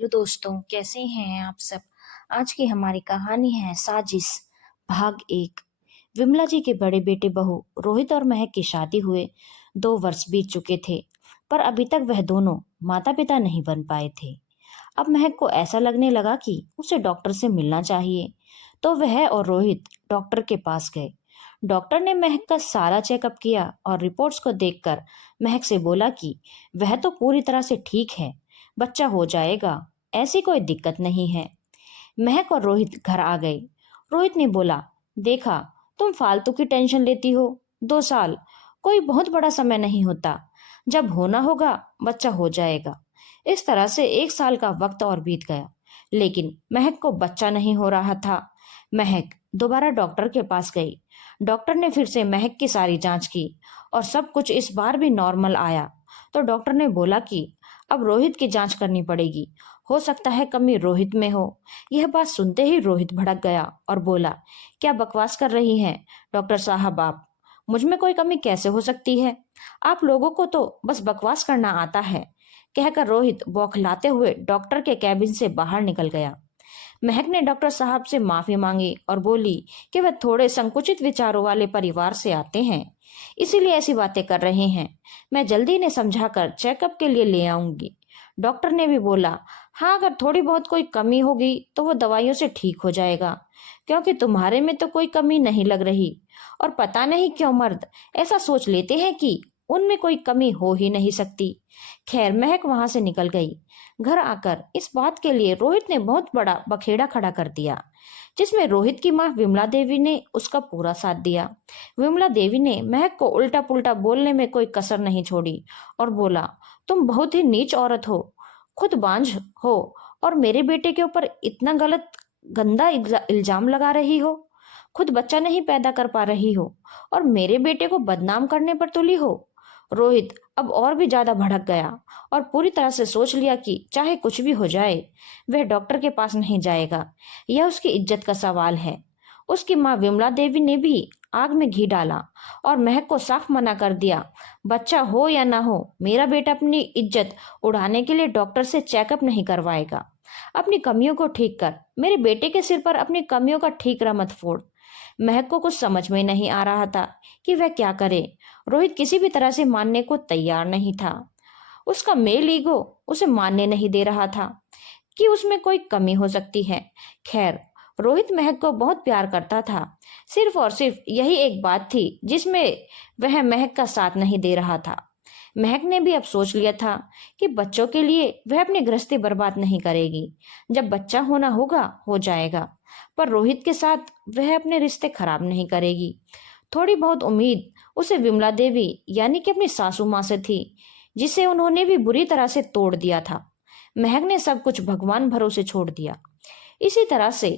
Hello दोस्तों, कैसे हैं आप सब। आज की हमारी कहानी है साजिश भाग एक। विमला जी के बड़े बेटे बहू रोहित और महक की शादी हुए 2 वर्ष बीत चुके थे, पर अभी तक वह दोनों माता पिता नहीं बन पाए थे। अब महक को ऐसा लगने लगा कि उसे डॉक्टर से मिलना चाहिए, तो वह और रोहित डॉक्टर के पास गए। डॉक्टर ने महक का सारा चेकअप किया और रिपोर्ट्स को देखकर महक से बोला कि वह तो पूरी तरह से ठीक है, बच्चा हो जाएगा, ऐसी कोई दिक्कत नहीं है। महक और रोहित घर आ गए। रोहित ने बोला, देखा, तुम फालतू की टेंशन लेती हो। 2 साल कोई बहुत बड़ा समय नहीं होता। जब होना होगा बच्चा हो जाएगा। इस तरह से 1 साल का वक्त और बीत गया, लेकिन महक को बच्चा नहीं हो रहा था। महक दोबारा डॉक्टर के पास गई। डॉक्टर ने फिर से महक की सारी जांच की और सब कुछ इस बार भी नॉर्मल आया। तो डॉक्टर ने बोला कि अब रोहित की जांच करनी पड़ेगी, हो सकता है कमी रोहित में हो। यह बात सुनते ही रोहित भड़क गया और बोला, क्या बकवास कर रही हैं डॉक्टर साहब आप। मुझ में कोई कमी कैसे हो सकती है। आप लोगों को तो बस बकवास करना आता है, कहकर रोहित बौखलाते हुए डॉक्टर के कैबिन से बाहर निकल गया। महक ने डॉक्टर साहब से माफी मांगी और बोली कि वह थोड़े संकुचित विचारों वाले परिवार से आते हैं, इसीलिए ऐसी बातें कर रहे हैं। मैं जल्दी इन्हें समझाकर चेकअप के लिए ले आऊंगी। डॉक्टर ने भी बोला, हाँ, अगर थोड़ी बहुत कोई कमी होगी तो वो दवाइयों से ठीक हो जाएगा, क्योंकि तुम्हारे में तो कोई कमी नहीं लग रही। और पता नहीं क्यों मर्द ऐसा सोच लेते हैं कि उनमें कोई कमी हो ही नहीं सकती। खैर, महक वहां से निकल गई। घर आकर इस बात के लिए रोहित ने बहुत बड़ा बखेड़ा खड़ा कर दिया, जिसमें रोहित की मां विमला देवी ने उसका पूरा साथ दिया। विमला देवी ने महक को उल्टा पुल्टा बोलने में कोई कसर नहीं छोड़ी और बोला, तुम बहुत ही नीच औरत हो, खुद बांझ हो और मेरे बेटे के ऊपर इतना गलत गंदा इल्जाम लगा रही हो। खुद बच्चा नहीं पैदा कर पा रही हो और मेरे बेटे को बदनाम करने पर तुली हो। रोहित अब और भी ज्यादा भड़क गया और पूरी तरह से सोच लिया कि चाहे कुछ भी हो जाए, वह डॉक्टर के पास नहीं जाएगा। यह उसकी इज्जत का सवाल है। उसकी माँ विमला देवी ने भी आग में घी डाला और महक को साफ मना कर दिया, बच्चा हो या ना हो, मेरा बेटा अपनी इज्जत उड़ाने के लिए डॉक्टर से चेकअप नहीं करवाएगा। अपनी कमियों को ठीक कर, मेरे बेटे के सिर पर अपनी कमियों का ठीकरा मत फोड़। महक को कुछ समझ में नहीं आ रहा था कि वह क्या करे। रोहित किसी भी तरह से मानने को तैयार नहीं था। उसका मेल ईगो उसे मानने नहीं दे रहा था कि उसमें कोई कमी हो सकती है। खैर, रोहित महक को बहुत प्यार करता था। सिर्फ और सिर्फ यही एक बात थी जिसमें वह महक का साथ नहीं दे रहा था। महक ने भी अब सोच लिया था कि बच्चों के लिए वह अपनी गृहस्थी बर्बाद नहीं करेगी। जब बच्चा होना होगा हो जाएगा, पर रोहित के साथ वह अपने रिश्ते खराब नहीं करेगी। थोड़ी बहुत उम्मीद उसे विमला देवी यानी कि अपनी सासू माँ से थी, जिसे उन्होंने भी बुरी तरह से तोड़ दिया था। महक ने सब कुछ भगवान भरोसे छोड़ दिया। इसी तरह से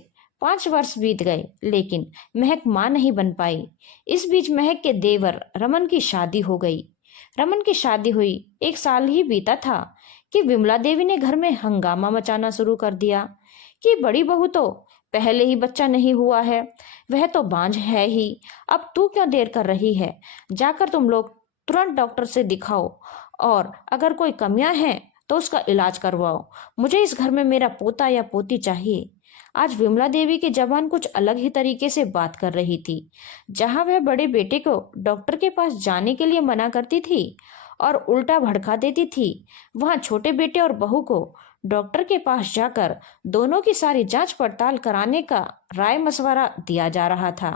5 वर्ष बीत गए, लेकिन महक मां नहीं बन पाई। इस बीच महक के देवर रमन की शादी हो गई। रमन की शादी हुई 1 साल ही बीता था कि विमला देवी ने घर में हंगामा मचाना शुरू कर दिया कि बड़ी बहू तो पहले ही बच्चा नहीं हुआ है, वह तो बांझ है ही, अब तू क्यों देर कर रही है, जाकर तुम लोग तुरंत डॉक्टर से दिखाओ और अगर कोई कमियां हैं तो उसका इलाज करवाओ। मुझे इस घर में मेरा पोता या पोती चाहिए। आज विमला देवी की जबान कुछ अलग ही तरीके से बात कर रही थी। जहां वह बड़े बेटे को डॉक्टर के पास जाने के लिए मना करती थी और उल्टा भड़का देती थी, वहां छोटे बेटे और बहू को डॉक्टर के पास जाकर दोनों की सारी जांच पड़ताल कराने का राय मशवरा दिया जा रहा था।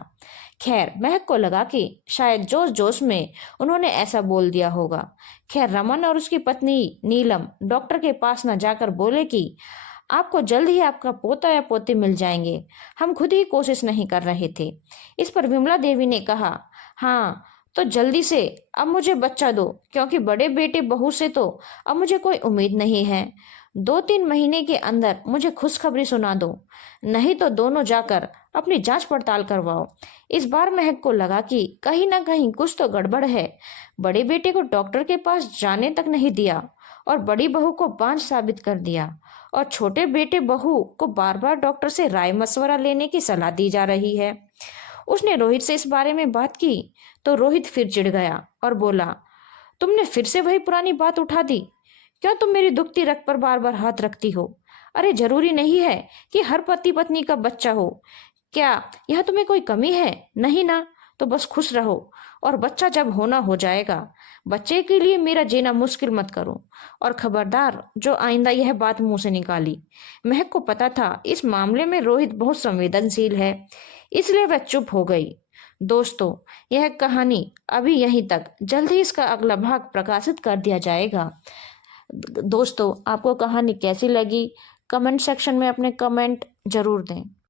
खैर, महक को लगा कि शायद जोश जोश में उन्होंने ऐसा बोल दिया होगा। खैर, रमन और उसकी पत्नी नीलम डॉक्टर के पास न जाकर बोले कि आपको जल्द ही आपका पोता या पोती मिल जाएंगे, हम खुद ही कोशिश नहीं कर रहे थे। इस पर विमला देवी ने कहा, हाँ तो जल्दी से अब मुझे बच्चा दो, क्योंकि बड़े बेटे बहू से तो अब मुझे कोई उम्मीद नहीं है। 2-3 महीने के अंदर मुझे खुशखबरी सुना दो, नहीं तो दोनों जाकर अपनी जांच पड़ताल करवाओ। इस बार महक को लगा कि कहीं ना कहीं कुछ तो गड़बड़ है। बड़े बेटे को डॉक्टर के पास जाने तक नहीं दिया और बड़ी बहू को बांझ साबित कर दिया और छोटे बेटे बहू को बार बार डॉक्टर से राय मशवरा लेने की सलाह दी जा रही है। उसने रोहित से इस बारे में बात की तो रोहित फिर चिढ़ गया और बोला, तुमने फिर से वही पुरानी बात उठा दी, क्यों तुम मेरी दुखती रग पर बार बार हाथ रखती हो? अरे जरूरी नहीं है कि हर पति पत्नी का बच्चा हो। क्या यह तुम्हें कोई कमी है? नहीं ना। तो बस खुश रहो, और बच्चा जब होना हो जाएगा। बच्चे के लिए मेरा जीना मुश्किल मत करो। और खबरदार जो आइंदा यह बात मुंह से निकाली। महक को पता था इस मामले में रोहित बहुत संवेदनशील है, इसलिए वह चुप हो गई। दोस्तों, यह कहानी अभी यहीं तक। जल्द ही इसका अगला भाग प्रकाशित कर दिया जाएगा। दोस्तों, आपको कहानी कैसी लगी? कमेंट सेक्शन में अपने कमेंट जरूर दें।